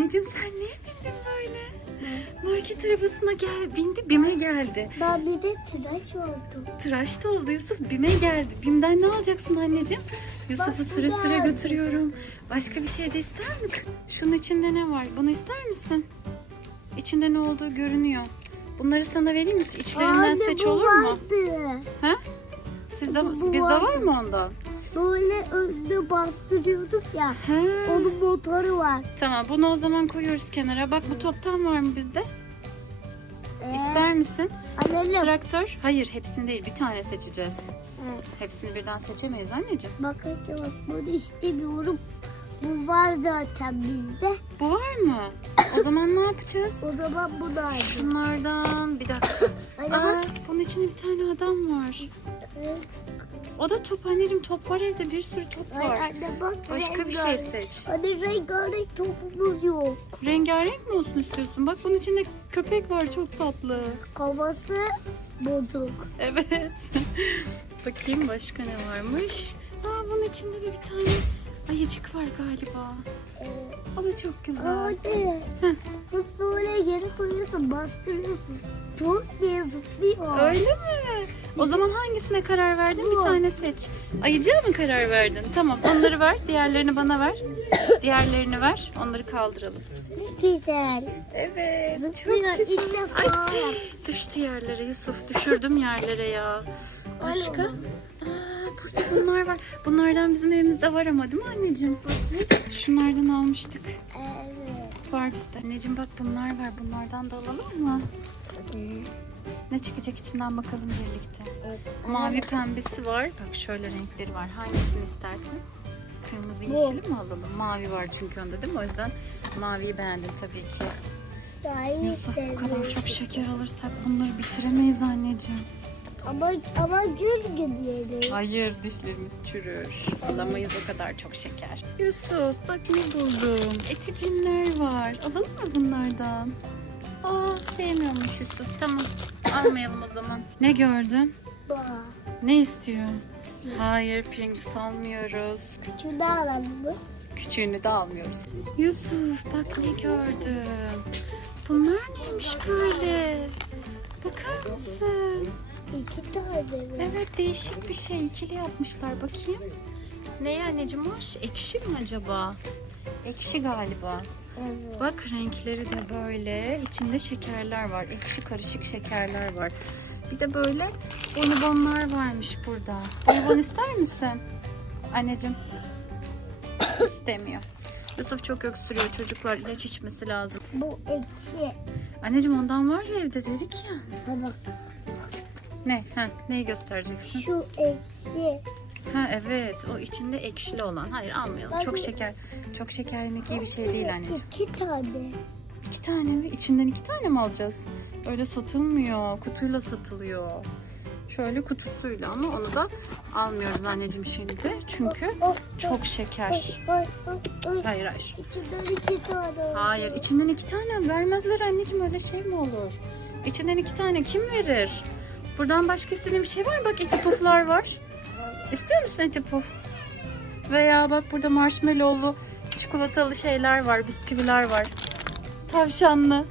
Anneciğim sen niye bindin böyle? Market arabasına gel, bindi, Bim'e geldi. Ben bir de tıraş oldum. Tıraş da oldu Yusuf, Bim'e geldi. Bim'den ne alacaksın anneciğim? Yusuf'u Bak, süre süre götürüyorum. Başka bir şey de ister misin? Şunun içinde ne var? Bunu ister misin? İçinde ne olduğu görünüyor. Bunları sana vereyim mi? İçlerinden Anne, seç bu olur mu? vardı. Ha? Sizde, Bu- vardı. var mı ondan? Böyle önüne bastırıyorduk ya. Ha. Onun motoru var. Tamam bunu o zaman koyuyoruz kenara. Bak bu toptan var mı bizde? Ee, İster misin? Alalım. Traktör? Hayır hepsini değil bir tane seçeceğiz. Evet. Hepsini birden seçemeyiz anneciğim. Bakın ki bak bunu istemiyorum. Bu var zaten bizde. Bu var mı? O zaman ne yapacağız? O zaman bunu aldım. Şunlardan bir dakika. Aa, bunun içinde bir tane adam var. Ee, O da top anneciğim top var evde bir sürü top Ay, var. anne bak. Başka bir şey rengarenk. seç. Anne rengarenk topumuz yok. Rengarenk mi olsun istiyorsun? Bak bunun içinde köpek var çok tatlı. Kovası bozuk. Evet. Bakayım başka ne varmış. Aa bunun içinde de bir tane ayıcık var galiba. Ee, O da çok güzel. Anne. Bu böyle yere koyuyorsun bastırıyorsun. Çok diye zıplıyor. Öyle mi? O zaman hangisine karar verdin? Bir tane seç. Ayıcığa mı karar verdin? Tamam onları ver. Diğerlerini bana ver. Diğerlerini ver. Onları kaldıralım. Güzel. Evet. Zıplıyor ilk defa. Ay, düştü yerlere Yusuf. Düşürdüm yerlere ya. Başka? Aa, burada bunlar var. Bunlardan bizim evimizde var ama değil mi anneciğim? Şunlardan almıştık. Evet. Var bizde. Anneciğim bak bunlar var. Bunlardan da alalım mı? Ne çıkacak içinden bakalım birlikte. Evet. Mavi pembesi var. Bak şöyle renkleri var. Hangisini istersin? Kırmızı yeşili mi alalım? Mavi var çünkü onda değil mi? O yüzden maviyi beğendim tabii ki. Daha iyi Yusuf bu kadar çok şeker alırsak bunları bitiremeyiz anneciğim. Ama, ama gül diyelim. Hayır dişlerimiz çürür. Alamayız o kadar çok şeker. Yusuf bak ne buldum. Eticinler var. Alalım mı bunlardan? Aa sevmiyormuş Yusuf. Tamam almayalım o zaman. Ne gördün? Bak. Ne istiyor? Hayır Pringles almıyoruz. Şunu alalım mı? Küçüğünü de almıyoruz. Yusuf bak ne gördüm. Bunlar neymiş böyle? Bakar mısın? İki tane mi? Evet değişik bir şey. İkili yapmışlar. Bakayım. Ne anneciğim hoş? Ekşi mi acaba? Ekşi galiba. Evet. Bak renkleri de böyle. İçinde şekerler var. Ekşi karışık şekerler var. Bir de böyle bonibonlar varmış burada. Bonibon ister misin? Anneciğim. İstemiyor. Yusuf çok öksürüyor. Çocuklar ilaç içmesi lazım. Bu ekşi. Anneciğim ondan var ya evde dedik ya. Baba Ne? Ha, neyi göstereceksin? şu ekşi. Ha evet o içinde ekşili olan. Hayır almayalım. Çok şeker. Çok şeker yemek iyi bir şey değil anneciğim. İki tane. İki tane mi? İçinden iki tane mi alacağız? Öyle satılmıyor. Kutuyla satılıyor. Şöyle kutusuyla ama onu da almıyoruz anneciğim şimdi. Çünkü Oh, çok şeker. Ay, ay, ay. Hayır hayır. İçinden iki tane. Hayır içinden iki tane vermezler anneciğim öyle şey mi olur? İçinden iki tane kim verir? Buradan başka istediğin bir şey var mı? Bak eti puflar var. İstiyor musun eti puf? Veya bak burada marshmallowlu çikolatalı şeyler var, bisküviler var. Tavşanlı.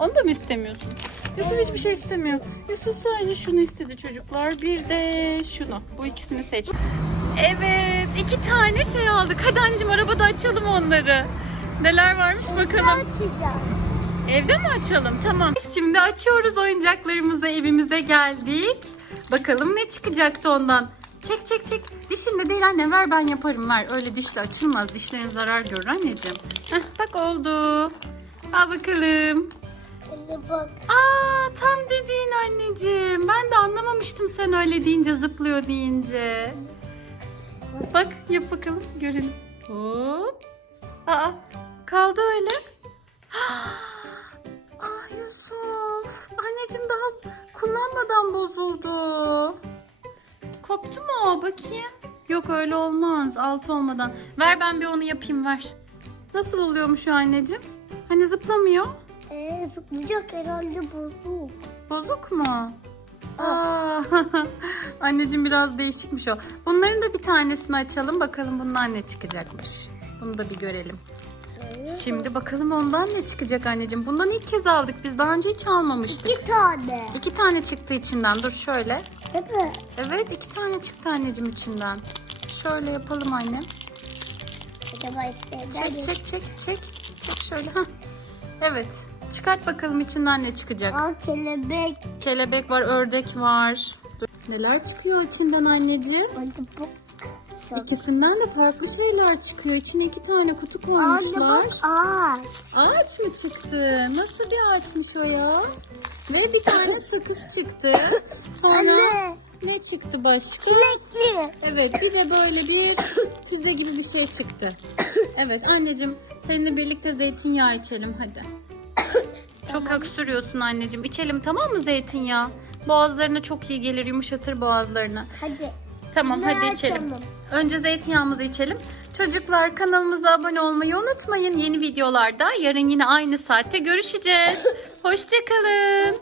Onu da mı istemiyorsun? Yusuf hiçbir şey istemiyor. Yusuf sadece şunu istedi çocuklar. Bir de şunu. Bu ikisini seç. Evet, iki tane şey aldık. Hadi anneciğim arabada açalım onları. Neler varmış bakalım. Evde mi açalım? Tamam. Şimdi açıyoruz oyuncaklarımızı. Evimize geldik. Bakalım ne çıkacaktı ondan. Çek çek çek. Dişinde değil anne ver ben yaparım ver. Öyle dişle açılmaz. Dişlerin zarar görür anneciğim. Heh, bak oldu. Al bakalım. Bak. Aa tam dediğin anneciğim. Ben de anlamamıştım sen öyle deyince zıplıyor deyince. Bak yap bakalım görelim. Hop. Aa kaldı öyle. Yusuf. Anneciğim daha kullanmadan bozuldu. Koptu mu o? Bakayım. Yok öyle olmaz. Altı olmadan. Ver ben bir onu yapayım ver. Nasıl oluyormuş o anneciğim? Hani zıplamıyor. Ee, zıplayacak herhalde bozuk. Bozuk mu? Aa, anneciğim biraz değişikmiş o. Bunların da bir tanesini açalım bakalım bunlar ne çıkacakmış. Bunu da bir görelim. Şimdi bakalım ondan ne çıkacak anneciğim. Bundan ilk kez aldık. Biz daha önce hiç almamıştık. İki tane. İki tane çıktı içinden. Dur şöyle. Mi? Evet iki tane çıktı anneciğim içinden. Şöyle yapalım anne. Acaba işte Çek çek çek çek. Çek şöyle. Hah. Evet. Çıkart bakalım içinden ne çıkacak. Aa kelebek. Kelebek var, ördek var. Neler çıkıyor içinden anneciğim? Hadi bu. İkisinden de farklı şeyler çıkıyor. İçine iki tane kutu Anne koymuşlar. bak ağaç. Ağaç mı çıktı? Nasıl bir ağaçmış o ya? Ve bir tane sakız çıktı. Sonra Anne. ne çıktı başka? Çilekli. Evet bir de böyle bir füze gibi bir şey çıktı. Evet anneciğim seninle birlikte zeytinyağı içelim hadi. Çok öksürüyorsun anneciğim. İçelim tamam mı zeytinyağı? Boğazlarına çok iyi gelir yumuşatır boğazlarını. Hadi. Tamam Bunları hadi içelim. açalım. Önce zeytinyağımızı içelim. Çocuklar kanalımıza abone olmayı unutmayın. Yeni videolarda yarın yine aynı saatte görüşeceğiz. Hoşçakalın.